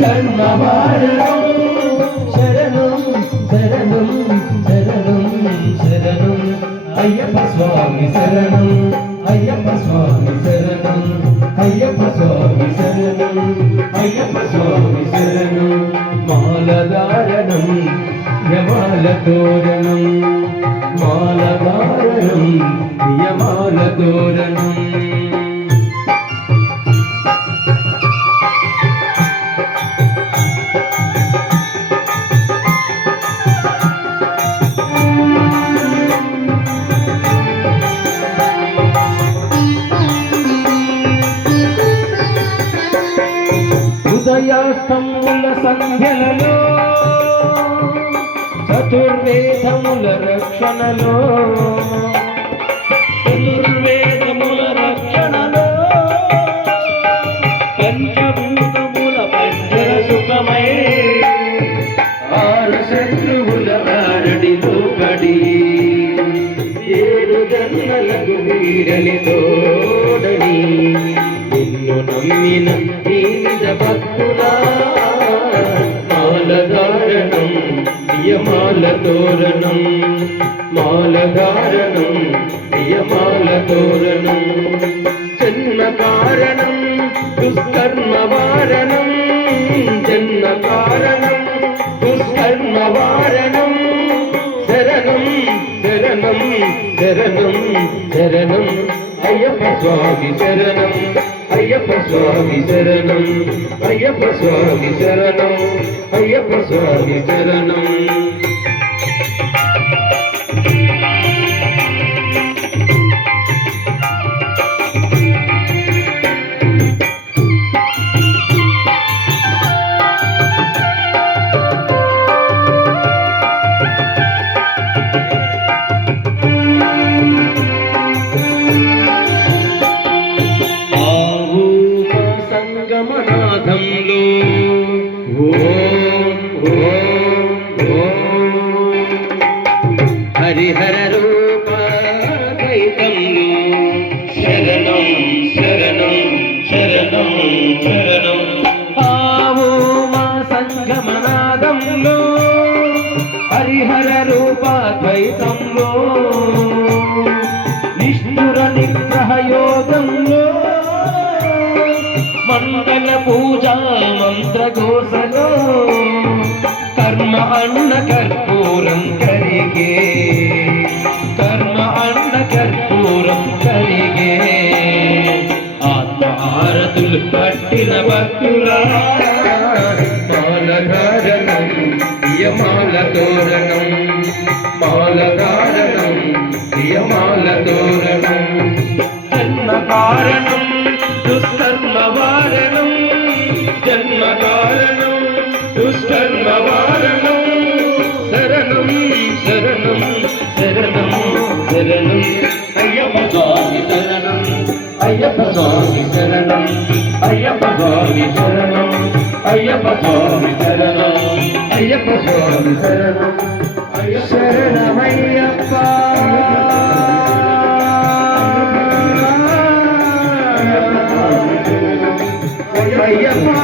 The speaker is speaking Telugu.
దుష్కర్మవారణం శరణం శరణం శరణం శరణం అయ్యప్ప స్వామి శరణం అయ్యప్ప స్వామి శరణం అయ్యప్ప స్వామి శరణం అయ్యప్ప స్వామి శరణం మాలధారణం యమాల తోరణం సూర్యాస్తముల సంధ్యలలో చతుర్వేదముల రక్షణలో చతుర్వేదముల రక్షణలో పంచభూతముల పంచర సుఖమై ఆరు శత్రువుల ఆరడిలో పడి ఏడు జన్మలకు వీరని నియమాల తోరణం మాలధారణం నియమాల తోరణం జన్మ కారణం దుష్కర్మ వారణం జన్మ కారణం దుష్కర్మ వారణం శరణం శరణం శరణం శరణం అయ్యప్ప స్వామి శరణం అయ్యప్ప స్వామి శరణం అయ్యప్ప స్వామి శరణం. హరిహర రూప శరణం శరణం శరణం శరణం. ఆవు మా సంగమనాదంలో హరిహర రూప మంత్ర ఘోషలో కర్మ అన్న కర్పూరం కరిగే కర్మ అన్న కర్పూరం కరిగే ఆత్మహారతులు పట్టిన భక్తులా మాలధారణం యమాల తోరణం మాలధారణం యమాల తోరణం జన్మ కారణం దుష్కర్మ వారణం జన్మ కారణం దుష్కర్మ వారణం శరణం శరణం శరణం శరణం. అయ్యప్ప స్వామి శరణం అయ్యప్ప స్వామి శరణం అయ్యప్ప స్వామి శరణం అయ్యప్ప స్వామి శరణం. అయ్యప్ప స్వామి శరణం శరణమయ్యప్ప. అయ్యప్ప